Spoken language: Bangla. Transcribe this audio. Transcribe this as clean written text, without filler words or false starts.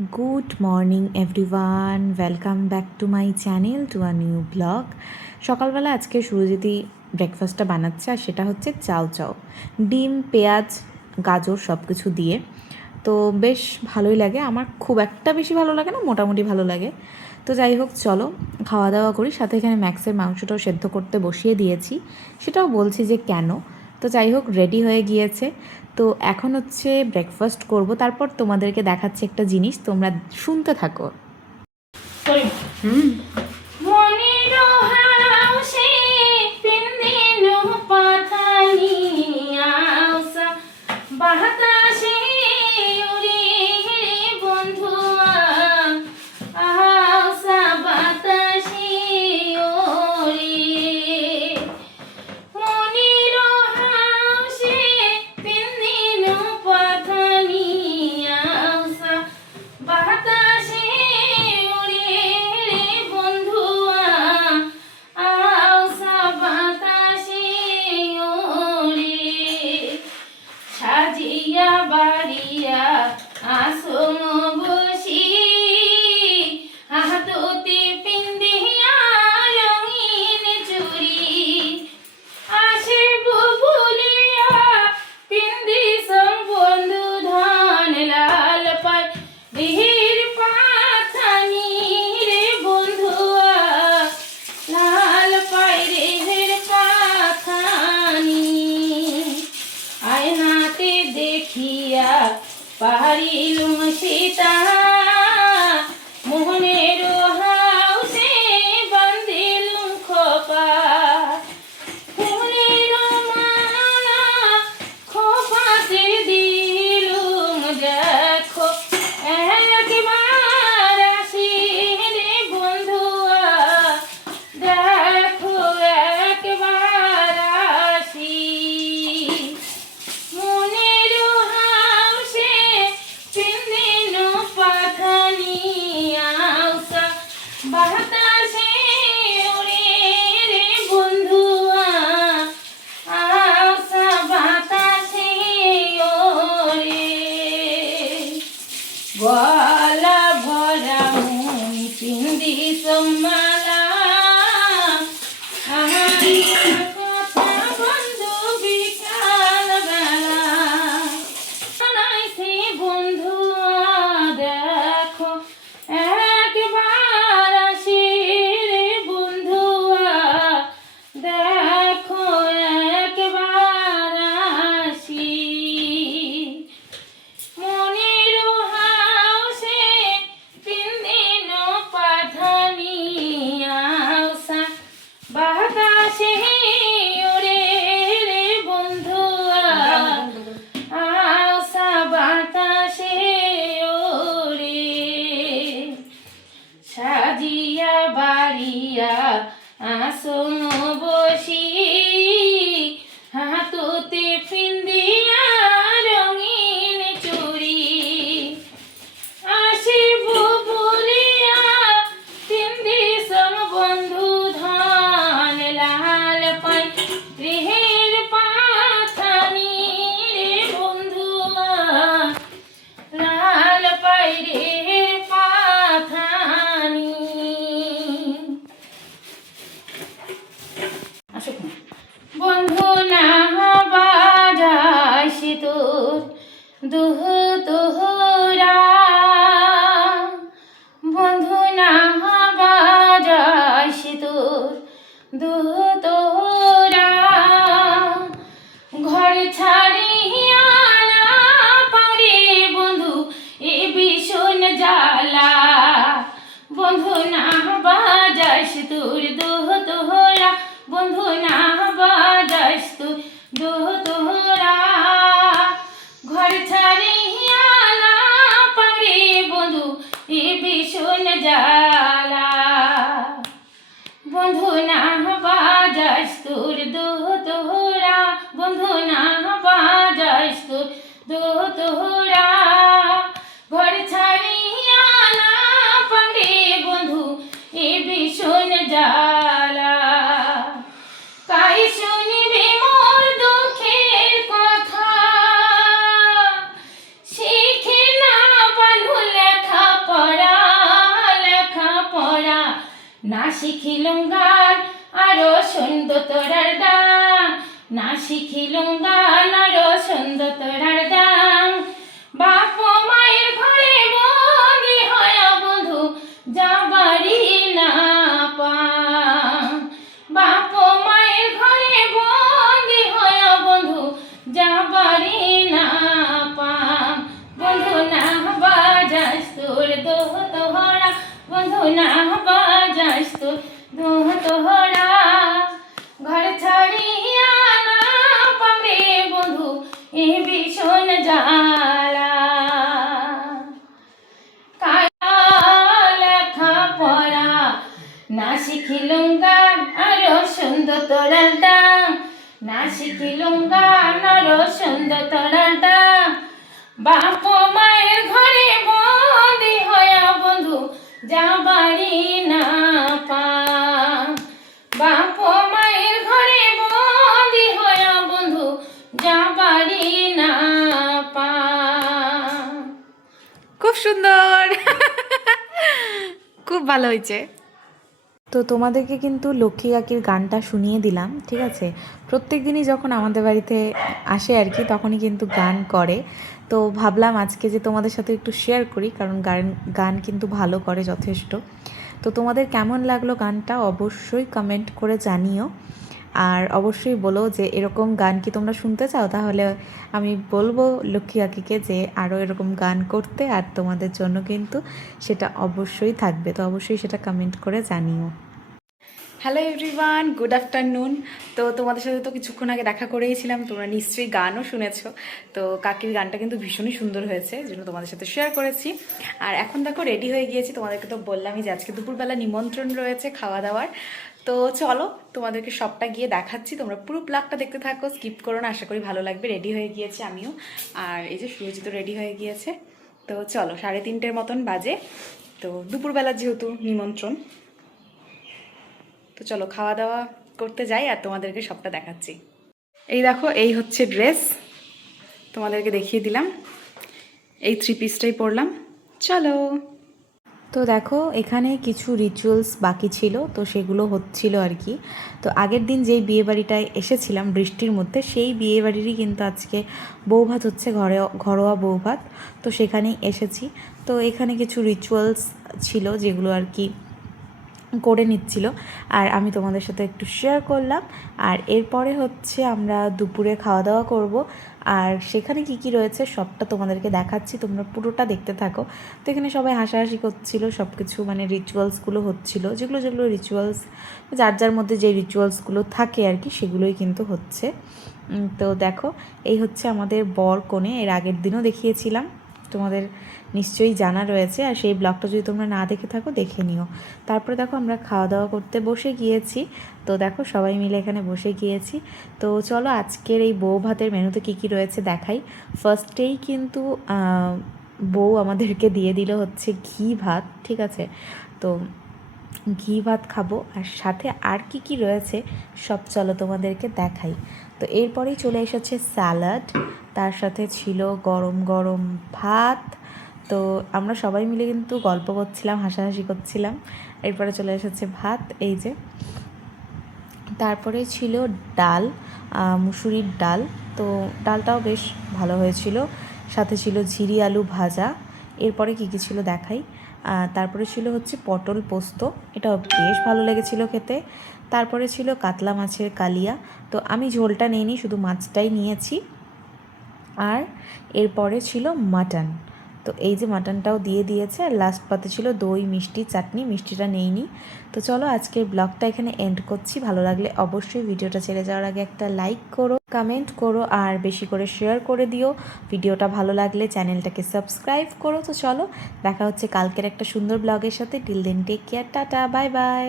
Good morning everyone, welcome back to my channel to a new blog. সকালবেলা আজকে সুরজিতি ব্রেকফাস্টটা বানাচ্ছে, আর সেটা হচ্ছে চাউ চাউ, ডিম, পেঁয়াজ, গাজর সব কিছু দিয়ে। তো বেশ ভালোই লাগে, আমার খুব একটা বেশি ভালো লাগে না, মোটামুটি ভালো লাগে। তো যাই হোক, চলো খাওয়া দাওয়া করি। সাথে এখানে ম্যাক্সের মাংসটাও সেদ্ধ করতে বসিয়ে দিয়েছি, সেটাও বলছি যে কেন। তো যাই হোক, রেডি হয়ে গিয়েছে। তো এখন হচ্ছে ব্রেকফাস্ট করব, তারপর তোমাদেরকে দেখাচ্ছি একটা জিনিস, তোমরা শুনতে থাকো। সাজিয়া বাড়িয়া আসন বসি হাততে পিন্দিয়া রঙিন চুরি আসে বুবুলিয়া পিন্দি বন্ধু ধন লাল পায় দিহির পাথানি রে বন্ধুয়া লাল পায় রেহের পাথানি আয়নাতে দেখিয়া পারিলুম সীতা মোহনের হাউসে বান্দিলুম খোপা ফুলের মালা খোপাতে দিলুম দেখো একবার আসি রে বন্ধুয়া দেখো একবার আসি মনের হাউসে পিন্দিন পাথানি আউসা বাতাসে ওরে রে বন্ধুয়া আউসা বাতাসে ওরে গলা ভরা মুই পিন্দি সম্মালা কথা বন্ধু বিকাল বেলা সে বন্ধু দেখো একবার আসি রে বন্ধুয়া দেখো একবার আসি মনের হাউসে পিন্দিন পাথানি আউসা বাতাসে ওরে রে বন্ধুয়া আউসা বাতাসে ওরে সাজিয়া বাড়িয়া আসন বসি হাততে পিন্দিয়া রঙিন চুরি আসি বুবুলিয়া পিন্দি বন্ধু ধন লাল পাই রেহের পাথানি রে বন্ধুয়া লাল পাই রেহের পাথানি বন্ধু না বাজাইছি তোর দুহ তোহরা বন্ধু না বাজাইছি তোর দুহ তোহরা ঘর ছাড়িয়া না পারে বন্ধু এ ভীষণ জ্বালা বন্ধু না বাজাইস তোর দুহ তোহরা বন্ধু না বাজাইস তোর দুহ তোহরা ঘর ছাড়িয়া না পারে বন্ধু এ ভীষণ জ্বালা বন্ধু না বাজাইস তোর দুহ তোহরা বন্ধু না বাজাইস তোর দুহ তোহরা ঘর ছাড়িয়া না পারে বন্ধু এ ভীষণ জ্বালা কাই শুনিবে মোর দুঃখের কথা শিখে না বান্ধু লেখা না শিখিলুম গান আরো সুন্দর তোরার গান, না শিখিলুম গান আরো সুন্দর তোরার গান। বাপ মায়ের ঘরে বন্দি হয় বন্ধু যাবারি না পাম, বাপ মায়ের ঘরে বন্দি হয় বন্ধু যাবারি না পাম। বন্ধু না বাজাস তোর দোহ তোহরা, বন্ধু না বাজাস তোর দোহ তোহরা। ঘর ছাড়িয়া না পামরে বন্ধু এ ভীষণ জ্বালা। লেখা পড়া না শিখিলুম গান আরো সুন্দর তোরার দাম, না শিখিলুম গান আরো সুন্দর তোরার দাম। বাপ মায়ের ঘরে বন্দি হয়া বন্ধু যাবারি না পাম, বাপ মায়ের ঘরে বন্দি হয়া বন্ধু যাবারি না পাম। খুব সুন্দর, খুব ভালো হয়েছে। তো তোমাদেরকে কিন্তু লক্ষ্মী কাকির গানটা শুনিয়ে দিলাম, ঠিক আছে। প্রত্যেক দিনই যখন আমাদের বাড়িতে আসে আর কি, তখনই কিন্তু গান করে। তো ভাবলাম আজকে যে তোমাদের সাথে একটু শেয়ার করি, কারণ গান কিন্তু ভালো করে যথেষ্ট। তো তোমাদের কেমন লাগলো গানটা অবশ্যই কমেন্ট করে জানিও, আর অবশ্যই বলো যে এরকম গান কি তোমরা শুনতে চাও। তাহলে আমি বলবো লক্ষ্মী কাকিকে যে আরও এরকম গান করতে, আর তোমাদের জন্য কিন্তু সেটা অবশ্যই থাকবে। তো অবশ্যই সেটা কমেন্ট করে জানিও। Hello everyone, good afternoon. তো তোমাদের সাথে তো কিছুক্ষণ আগে দেখা করেইছিলাম, তোমরা নিশ্চয়ই গানও শুনেছো। তো কাকির গানটা কিন্তু ভীষণই সুন্দর হয়েছে, যেন তোমাদের সাথে শেয়ার করেছি। আর এখন দেখো রেডি হয়ে গিয়েছি, তোমাদেরকে তো বললামই যে আজকে দুপুরবেলা নিমন্ত্রণ রয়েছে খাওয়া দাওয়ার। তো চলো তোমাদেরকে সবটা গিয়ে দেখাচ্ছি, তোমরা পুরো ব্লগটা দেখতে থাকো, স্কিপ করো না, আশা করি ভালো লাগবে। রেডি হয়ে গিয়েছি আমিও, আর এই যে সুরজিৎ রেডি হয়ে গিয়েছে। তো চলো, 3:30 মতন বাজে। তো দুপুরবেলা যেহেতু নিমন্ত্রণ, তো চলো খাওয়া দাওয়া করতে যাই আর তোমাদেরকে সবটা দেখাচ্ছি। এই দেখো, এই হচ্ছে ড্রেস, তোমাদেরকে দেখিয়ে দিলাম। এই 3 পিসটাই পরলাম, চলো। তো দেখো এখানে কিছু রিচুয়ালস বাকি ছিল, তো সেগুলো হচ্ছিল আর কি। তো আগের দিন যেই বিয়েবাড়িটায় এসেছিলাম বৃষ্টির মধ্যে, সেই বিয়েবাড়িরই কিন্তু আজকে বৌভাত হচ্ছে, ঘরোয়া বৌভাত। তো সেখানেই এসেছি। তো এখানে কিছু রিচুয়ালস ছিল যেগুলো আর কি করে নিচ্ছিল, আর আমি তোমাদের সাথে একটু শেয়ার করলাম। আর এরপরে হচ্ছে আমরা দুপুরে খাওয়া দাওয়া করব, আর সেখানে কি কি রয়েছে সবটা তোমাদেরকে দেখাচ্ছি, তোমরা পুরোটা দেখতে থাকো। তো এখানে সবাই হাসাহাসি করছিল, সব কিছু মানে রিচুয়ালসগুলো হচ্ছিল, যেগুলো যেগুলো রিচুয়ালস যার যার মধ্যে যে রিচুয়ালসগুলো থাকে আর কি, সেগুলোই কিন্তু হচ্ছে। তো দেখো, এই হচ্ছে আমাদের বর কনে, এর আগের দিনও দেখিয়েছিলাম, তোমাদের নিশ্চয়ই জানা রয়েছে। আর সেই ব্লগটা যদি তোমরা না দেখে থাকো দেখে নিও। তারপরে দেখো আমরা খাওয়া দাওয়া করতে বসে গিয়েছি। তো দেখো সবাই মিলে এখানে বসে গিয়েছি। তো চলো আজকের এই বউ ভাতের মেনুতে কী কী রয়েছে দেখাই। ফার্স্টেই কিন্তু বউ আমাদেরকে দিয়ে দিল হচ্ছে ঘি ভাত, ঠিক আছে। তো ঘি ভাত খাবো, আর সাথে আর কি কি রয়েছে সব চলো তোমাদেরকে দেখাই। তো এরপরেই চলে এসেছে স্যালাড, তার সাথে ছিল গরম গরম ভাত। তো আমরা সবাই মিলে কিন্তু গল্প করছিলাম, হাসাহাসি করছিলাম। এরপরে চলে এসেছে ভাত, এই যে। তারপরে ছিল ডাল, মুসুরির ডাল। তো ডালটাও বেশ ভালো হয়েছিল, সাথে ছিল ঝিরি আলু ভাজা। এরপরে কী কী ছিল দেখাই। তারপরে ছিল হচ্ছে পটল পোস্ত, এটাও বেশ ভালো লেগেছিল খেতে। তারপরে ছিল কাতলা মাছের কালিয়া, তো আমি ঝোলটা নিইনি, শুধু মাছটাই নিয়েছি। আর এরপরে ছিল মাটন, তো এই যে মাটনটাও দিয়ে দিয়েছে। আর লাস্ট পাতে ছিল দই মিষ্টি চাটনি, মিষ্টিটা নেইনি। তো চলো আজকের ব্লগটা এখানে এন্ড করছি। ভালো লাগলে অবশ্যই ভিডিওটা ছেড়ে যাওয়ার আগে একটা লাইক করো, কমেন্ট করো, আর বেশি করে শেয়ার করে দিও। ভিডিওটা ভালো লাগলে চ্যানেলটাকে সাবস্ক্রাইব করো। তো চলো দেখা হচ্ছে কালকের একটা সুন্দর ব্লগের সাথে। Till then take care, tata, bye by.